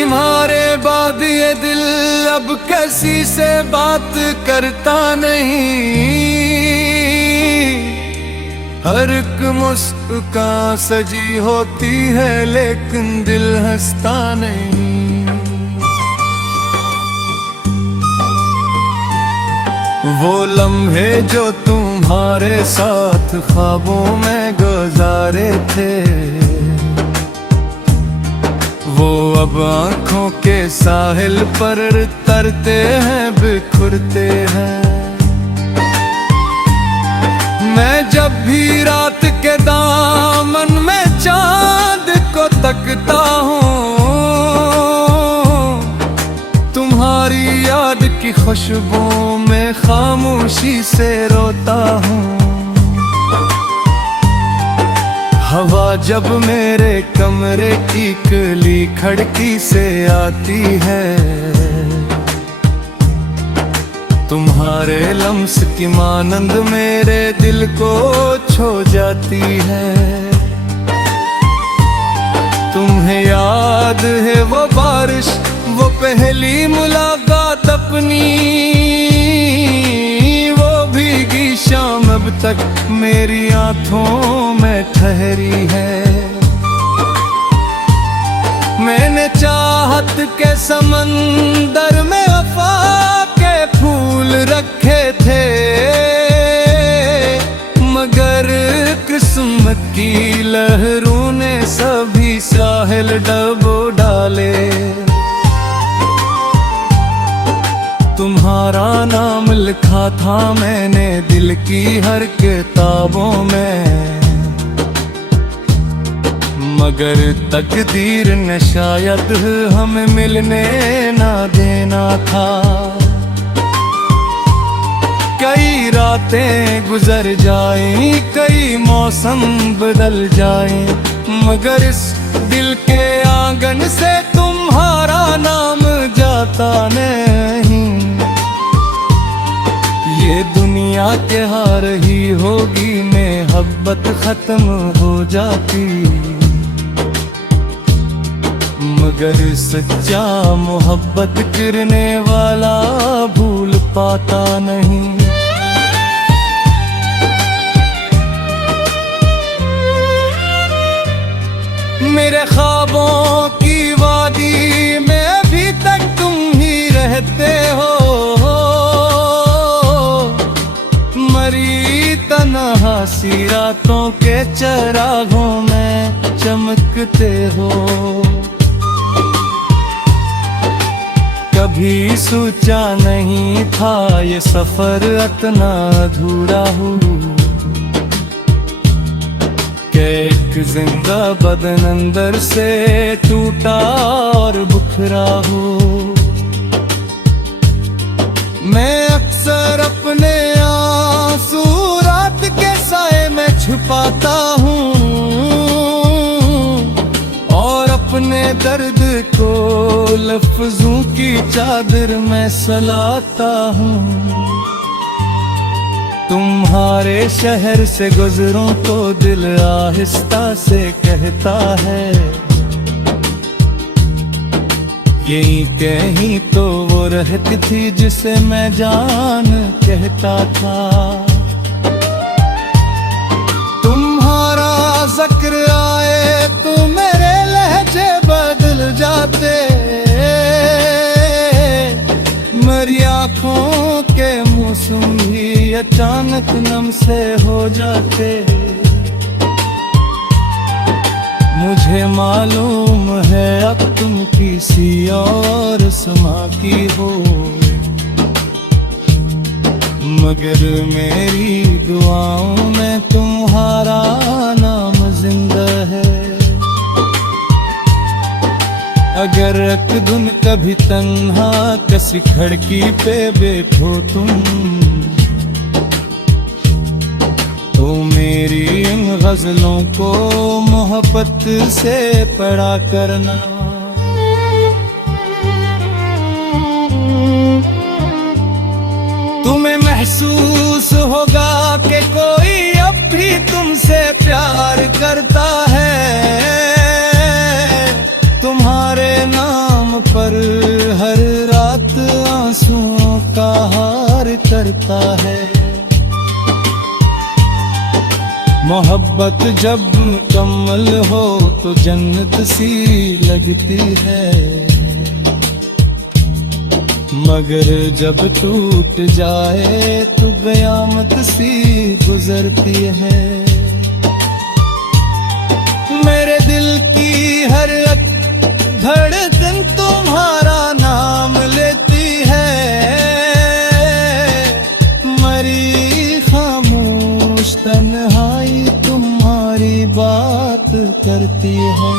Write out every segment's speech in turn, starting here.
तुम्हारे बाद ये दिल अब किसी से बात करता नहीं। हर एक मुस्कान सजी होती है लेकिन दिल हंसता नहीं। वो लम्हे जो तुम्हारे साथ ख्वाबों में गुजारे थे, वो अब आँखों के साहिल पर तरते हैं, बिखरते हैं। मैं जब भी रात के दामन में चांद को तकता हूँ, तुम्हारी याद की खुशबू में खामोशी से रोता हूँ। हवा जब मेरे कमरे की कली खिड़की से आती है, तुम्हारे लम्स की मानंद मेरे दिल को छू जाती है। तुम्हें याद है वो बारिश, वो पहली मुलाकात अपनी, वो भीगी शाम अब तक मेरी आंखों में ठहरी है। मैंने चाहत के समंदर में वफा के फूल रखे थे, मगर किस्मत की लहरों ने सभी साहिल डुबो डाले। तुम्हारा नाम लिखा था मैंने दिल की हर किताबों में, मगर तकदीर ने शायद हमें मिलने ना देना था। कई रातें गुजर जाएं, कई मौसम बदल जाएं, मगर इस दिल के आंगन से तुम्हारा नाम जाता नहीं। ये दुनिया के हार ही होगी, मोहब्बत खत्म हो जाती, मगर सच्चा मोहब्बत करने वाला भूल पाता नहीं। मेरे ख्वाबों की वादी में अभी तक तुम ही रहते हो, मरी तन्हा सी रातों के चरागों में चमकते हो। कभी सोचा नहीं था ये सफर इतना अधूरा हो, कि एक जिंदा बदन अंदर से टूटा और बुखरा हो। मैं अक्सर अपने आंसू रात के साए में छुपाता हूँ, और अपने दर्द को लफ्जों की चादर में सलाता हूँ। तुम्हारे शहर से गुजरूं तो दिल आहिस्ता से कहता है, यहीं कहीं तो वो रहती थी जिसे मैं जान कहता था। तुम्हारा जिक्र आए तो मेरे लहजे बदल जाते, मेरी आँखों के मौसम भी अचानक नम से हो जाते। मुझे मालूम है अब तुम किसी और समा की हो, मगर मेरी दुआओं में तुम्हारा नाम जिंदा है। अगर एक दिन कभी तन्हा किसी खिड़की पे बैठो तुम, तो मेरी इन गजलों को मोहब्बत से पढ़ा करना। तुम्हें महसूस होगा कि कोई अब भी तुमसे प्यार करता है, तुम्हारे नाम और हर रात आंसुओं का हार करता है। मोहब्बत जब मुकम्मल हो तो जन्नत सी लगती है, मगर जब टूट जाए तो क़यामत सी गुजरती है। मेरे दिल की हर धड़कन तुम्हारा नाम लेती है, मरी खामोश तन्हाई तुम्हारी बात करती है।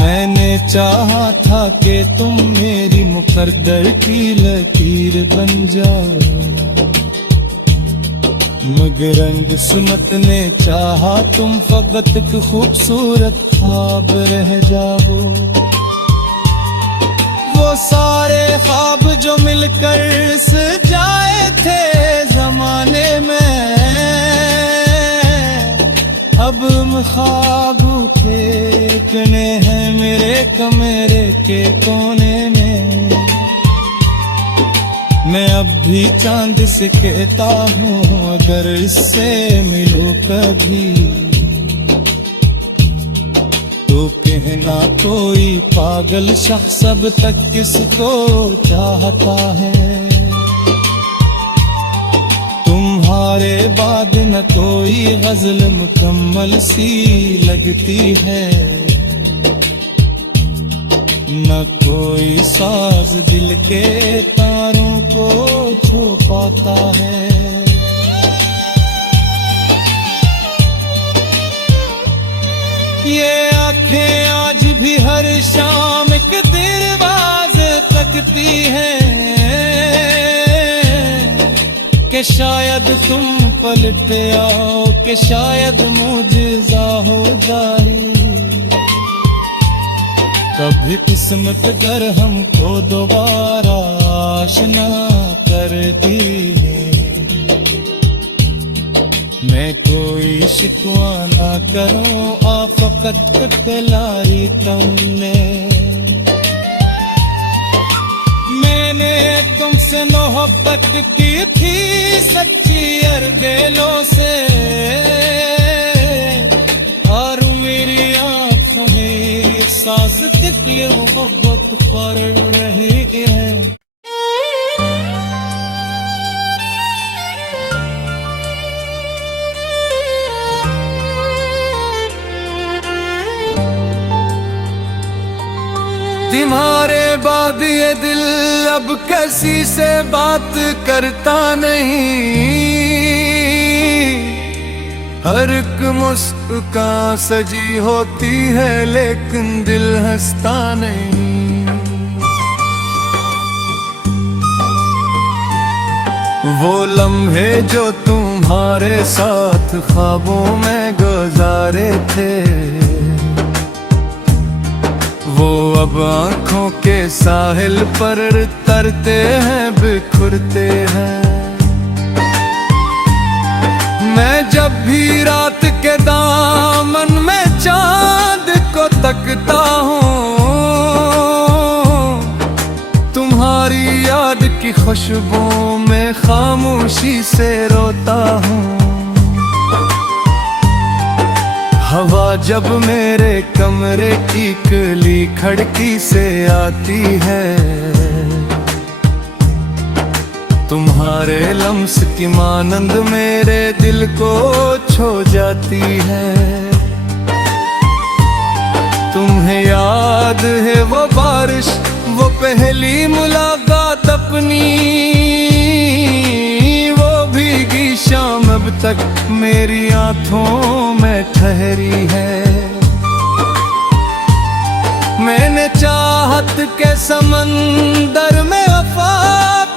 मैंने चाहा था कि तुम मेरी मुकद्दर की लकीर बन जाओ, मगर किस्मत ने चाहा तुम फकत एक खूबसूरत ख्वाब रह जाओ। वो सारे ख्वाब जो मिलकर सजाए थे जमाने में, अब ख्वाब फेंकने हैं मेरे कमरे के कोने में। मैं अब भी चांद से कहता हूँ अगर इससे मिलो कभी, तो कहना कोई पागल शख्स अब तक किसको चाहता है। तुम्हारे बाद न कोई गजल मुकम्मल सी लगती है, न कोई साज दिल के तारों को छू पाता है। ये आंखें आज भी हर शाम एक दरवाजे तकती हैं कि शायद तुम पलट आओ, कि शायद मुझे हो जाए। कभी किस्मत कर हमको दोबारा आशना कर दी है, मैं कोई शिकवा ना करूं आफकत कटलाई तुमने। मैंने तुमसे मोहब्बत की थी सच्ची अरबेलों से, और मेरी आँखों में साज तितली मोहब्बत कर रही है। तुम्हारे बाद ये दिल अब किसी से बात करता नहीं, हर एक मुस्कान सजी होती है लेकिन दिल हंसता नहीं। वो लम्हे जो तुम्हारे साथ ख्वाबों में गुजारे थे, वो अब आँखों के साहिल पर तरते हैं बिखरते हैं। मैं जब भी रात के दामन में चांद को तकता हूँ, तुम्हारी याद की खुशबू में खामोशी से रोता हूँ। हवा जब मेरे कमरे की कली खिड़की से आती है, तुम्हारे लम्स की मानंद मेरे दिल को छू जाती है। तुम्हें याद है वो बारिश, वो पहली मुलाकात अपनी, वो भीगी शाम अब तक मेरी आँखों में ठहरी है। मैंने चाहत के समंदर में वफा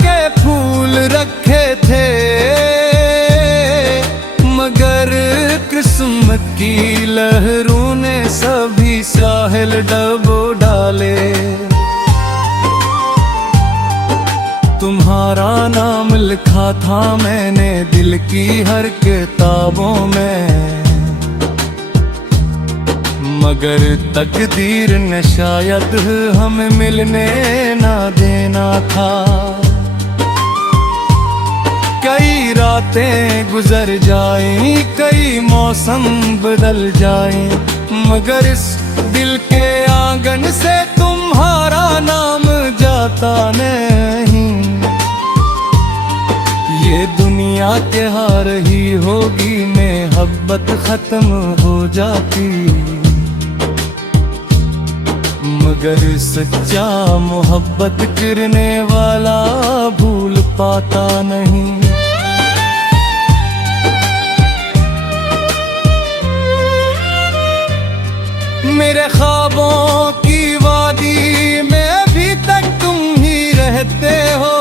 के फूल रखे थे, मगर किस्मत की लहरों ने सभी साहिल डबो डाले। तुम्हारा नाम लिखा था मैंने दिल की हर किताबों में, मगर तकदीर ने शायद हमें मिलने ना देना था। कई रातें गुजर जाएं, कई मौसम बदल जाएं, मगर इस दिल के आंगन से तुम्हारा नाम जाता नहीं। ये दुनिया के हार ही होगी, मोहब्बत खत्म हो जाती, मगर सच्चा मोहब्बत करने वाला भूल पाता नहीं। मेरे ख्वाबों की वादी में अभी तक तुम ही रहते हो,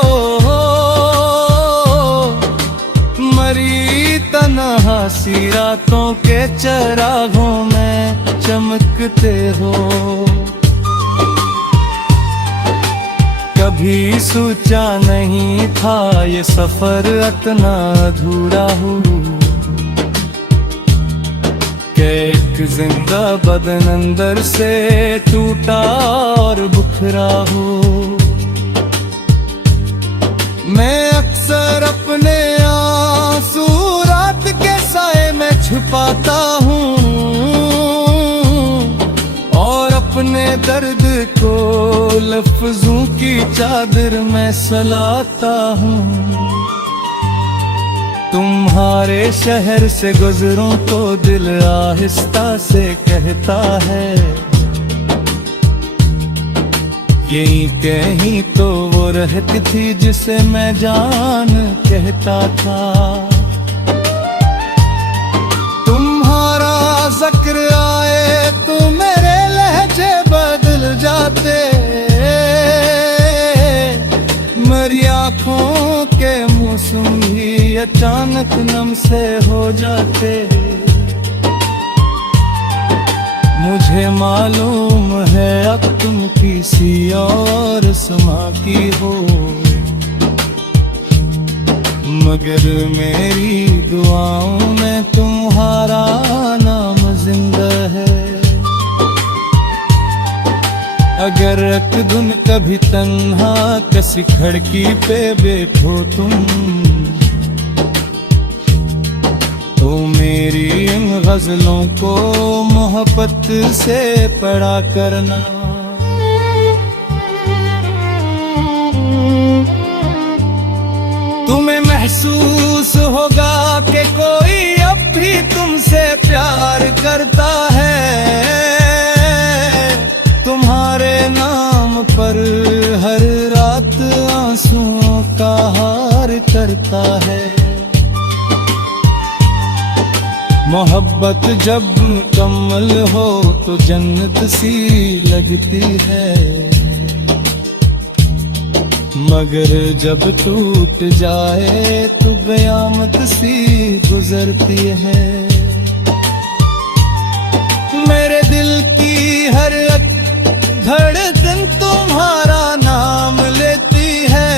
मरी तन्हा सी रातों के चरागों में चमकते हो। कभी सोचा नहीं था ये सफर इतना अधूरा हो, कि एक जिंदा बदन अंदर से टूटा और बुखरा हो। मैं अक्सर अपने आंसू रात के साए में छुपाता हूँ, और अपने दर्द को लफ्जों की चादर में सलाता हूँ। तुम्हारे शहर से गुजरूं तो दिल आहिस्ता से कहता है, यहीं कहीं तो वो रहती थी जिसे मैं जान कहता था। तुम्हारा जिक्र आए तो मेरे लहजे बदल जाते, मेरी आँखों के मौसम ही अचानक नम से हो जाते। मुझे मालूम है अब तुम किसी और समा की हो, मगर मेरी दुआओं में तुम्हारा नाम जिंदा है। अगर एक दिन कभी तन्हा किसी खिड़की पे बैठो तुम, तो मेरी इन गजलों को मोहब्बत से पढ़ा करना। तुम्हें महसूस होगा कि कोई अब भी तुमसे प्यार करता है, तुम्हारे नाम पर हर रात आंसुओं का हार करता है। मोहब्बत जब मुकम्मल हो तो जन्नत सी लगती है, मगर जब टूट जाए तो कयामत सी गुजरती है। मेरे दिल की हर धड़कन तुम्हारा नाम लेती है,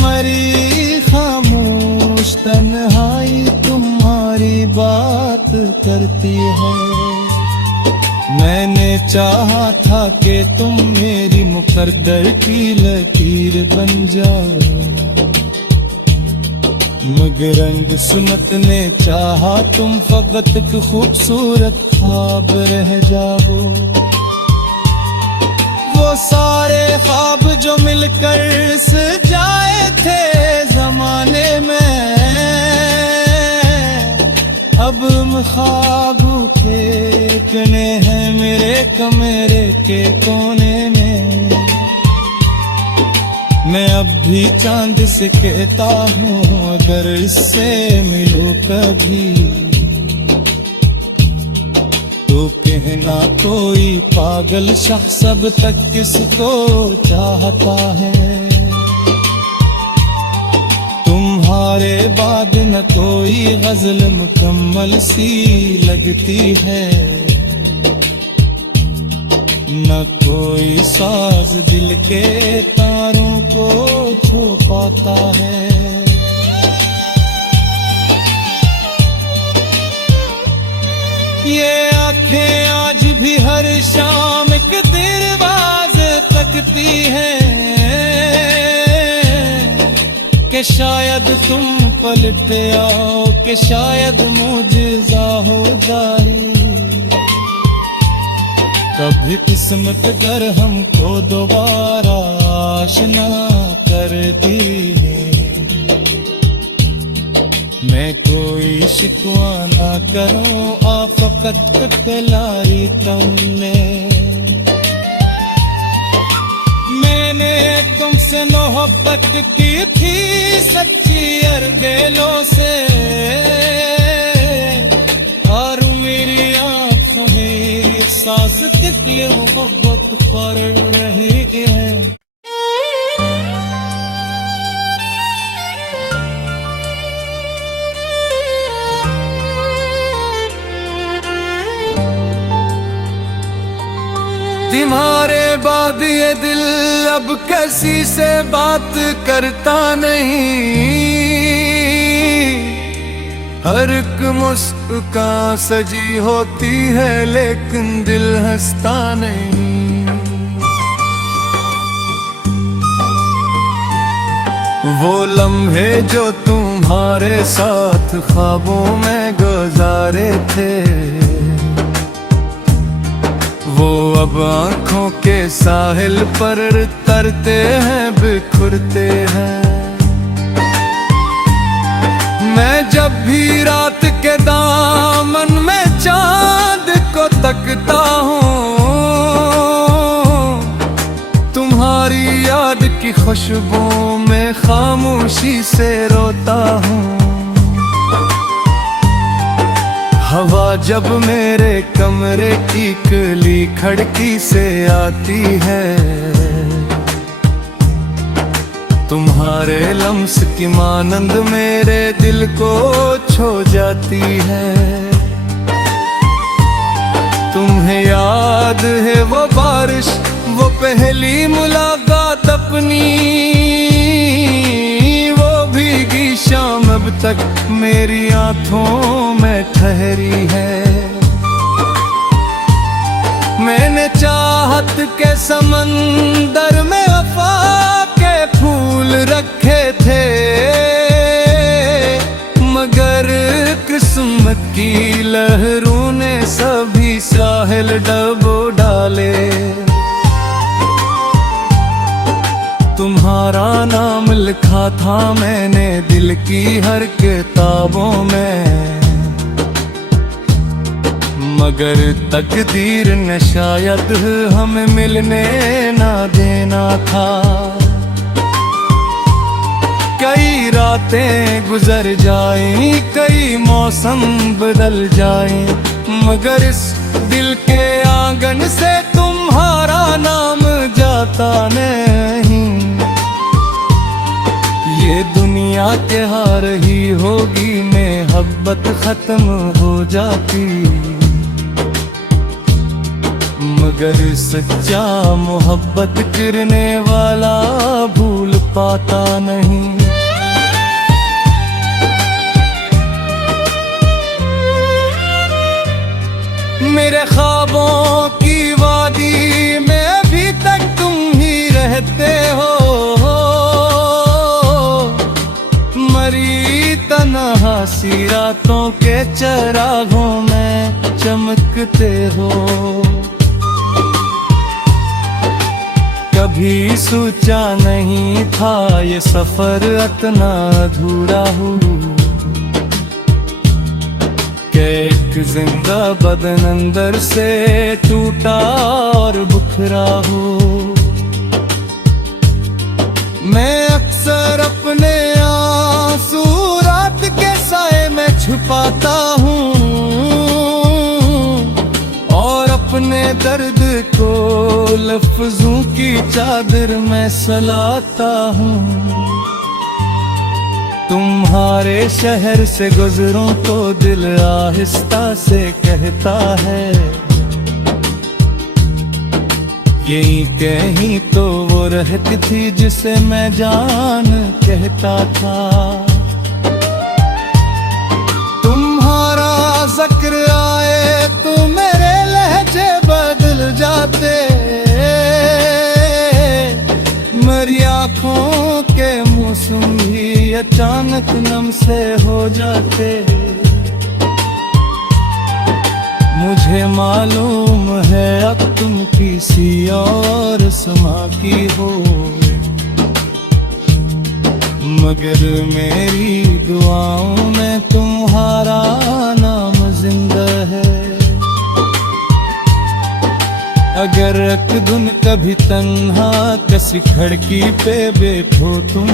मरी खामोश तन्हाई तुम्हारी बात करती है। मैंने चाहा था कि तुम मेरी मुकद्दर की लकीर बन जाओ, मगर रंग सुनत ने चाहा तुम फकत एक खूबसूरत ख्वाब रह जाओ। वो सारे ख्वाब जो मिलकर सजाए थे जमाने में, अब ख्वाब फेंकने हैं मेरे कमरे के कोने में। मैं अब भी चांद से कहता हूँ अगर इससे मिलो कभी, तो कहना कोई पागल शख्स अब तक किसको चाहता है। तुम्हारे बाद न कोई गजल मुकम्मल सी लगती है, न कोई साज दिल के तारों को छू पाता है। ये आंखें आज भी हर शाम एक दरवाजे तकती हैं कि शायद तुम पलट आओ, कि शायद मुझे हो जाए। कभी किस्मत कर हमको दोबारा आशना कर दी है। मैं कोई शिकवा ना करूं, आफकत कलाई तुमने। मैंने तुमसे मोहब्बत की थी सच्ची अरगेलों से, और मेरी आंखों में साज तितली मोहब्बत कर रही है। तुम्हारे बाद ये दिल अब किसी से बात करता नहीं। हर एक मुस्कान सजी होती है लेकिन दिल हंसता नहीं। वो लम्हे जो तुम्हारे साथ ख्वाबों में गुजारे थे, वो अब आँखों के साहिल पर तरते हैं, बिखरते हैं। मैं जब भी रात के दामन में चांद को तकता हूँ, तुम्हारी याद की खुशबू में खामोशी से रोता हूँ। हवा जब मेरे कमरे की कली खिड़की से आती है, तुम्हारे लम्स की मानंद मेरे दिल को छू जाती है। तुम्हें याद है वो बारिश, वो पहली मुलाकात अपनी, वो भीगी शाम अब तक मेरी आंखों में ठहरी है। मैंने चाहत के समंदर में वफा के फूल रखे थे, मगर किस्मत की लहरों ने सभी साहिल डबो डाले। तुम्हारा नाम लिखा था मैंने दिल की हर किताबों में, मगर तकदीर ने शायद हमें मिलने ना देना था। कई रातें गुजर जाएं, कई मौसम बदल जाएं, मगर इस दिल के आंगन से तुम्हारा नाम जाता नहीं। ये दुनिया के हार ही होगी, मोहब्बत खत्म हो जाती, मगर सच्चा मोहब्बत करने वाला भूल पाता नहीं। मेरे ख्वाबों की वादी में अभी तक तुम ही रहते हो, मरी तन्हा सी रातों के चरागों में चमकते हो। कभी सोचा नहीं था ये सफर इतना अधूरा हो, एक जिंदा बदन अंदर से टूटा और बुखरा हो। मैं अक्सर अपने आंसू रात के साए में छुपाता हूँ, और अपने दर्द को लफ्जों की चादर में सलाता हूँ। तुम्हारे शहर से गुजरूं तो दिल आहिस्ता से कहता है, यहीं कहीं तो वो रहती थी जिसे मैं जान कहता था। तुम्हारा जिक्र आए तो अचानक नम से हो जाते। मुझे मालूम है अब तुम किसी और समा की हो, मगर मेरी दुआओं में तुम्हारा नाम जिंदा है। अगर एक दिन कभी तन्हा किसी खिड़की पे बैठो तुम,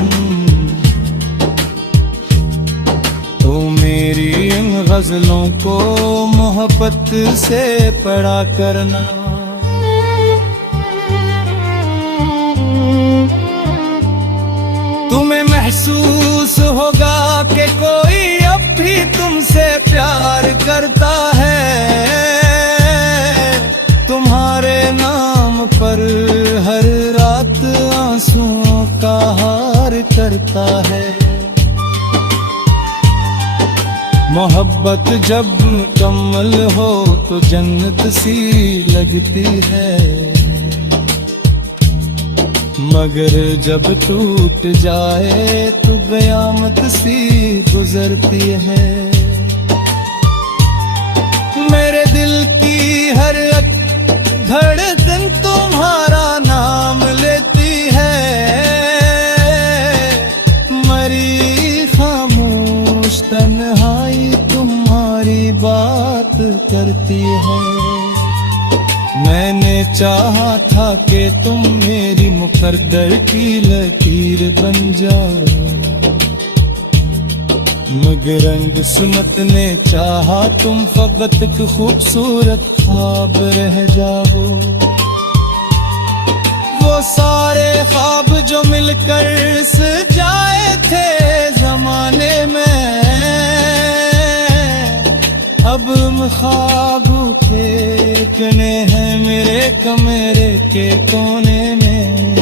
तो मेरी इन गजलों को मोहब्बत से पढ़ा करना। तुम्हें महसूस होगा कि कोई अब भी तुमसे प्यार करता है, तुम्हारे नाम पर हर रात आंसुओं का हार करता है। मोहब्बत जब मुकम्मल हो तो जन्नत सी लगती है, मगर जब टूट जाए तो कयामत सी गुजरती है। मेरे दिल की हर धड़कन तुम्हारा नाम लेती है, मरी खामोश तन्हाई तुम्हारी बात करती है। मैंने चाहा था कि तुम मेरी मुकद्दर की लकीर बन जाओ, मगर किस्मत ने चाहा तुम फकत एक खूबसूरत ख्वाब रह जाओ। वो सारे ख्वाब जो मिलकर सजाए थे जमाने में, अब ख्वाब उठे कने हैं मेरे कमरे के कोने में।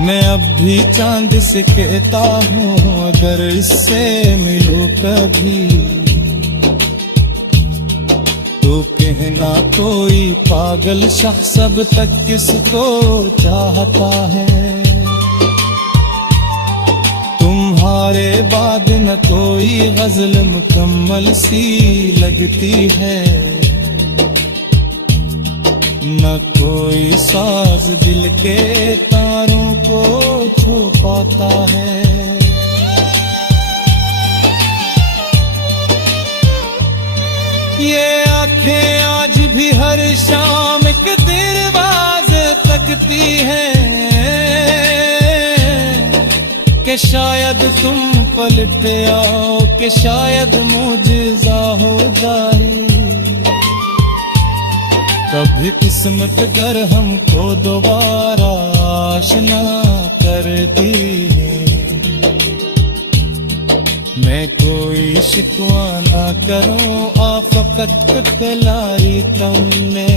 मैं अब भी चांद से कहता हूँ अगर इससे मिलो कभी, तो कहना कोई पागल शख्स अब तक किसको चाहता है। तुम्हारे बाद न कोई गजल मुकम्मल सी लगती है, न कोई साज दिल के तारों को छू पाता है। ये आंखें आज भी हर शाम एक दरवाजे तकती हैं कि शायद तुम पलट आओ, कि शायद मुझे हो जाए। कभी किस्मत कर हमको दोबारा आशना कर दी है, मैं कोई शिकवा ना करूं आफकत कलाई तुमने।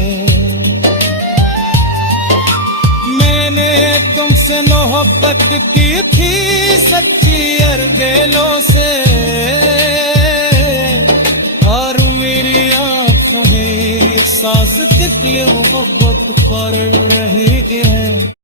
मैंने तुमसे मोहब्बत की थी सच्ची अरगेलों से, और मेरी आँखों में साज तितली मोहब्बत कर रही है।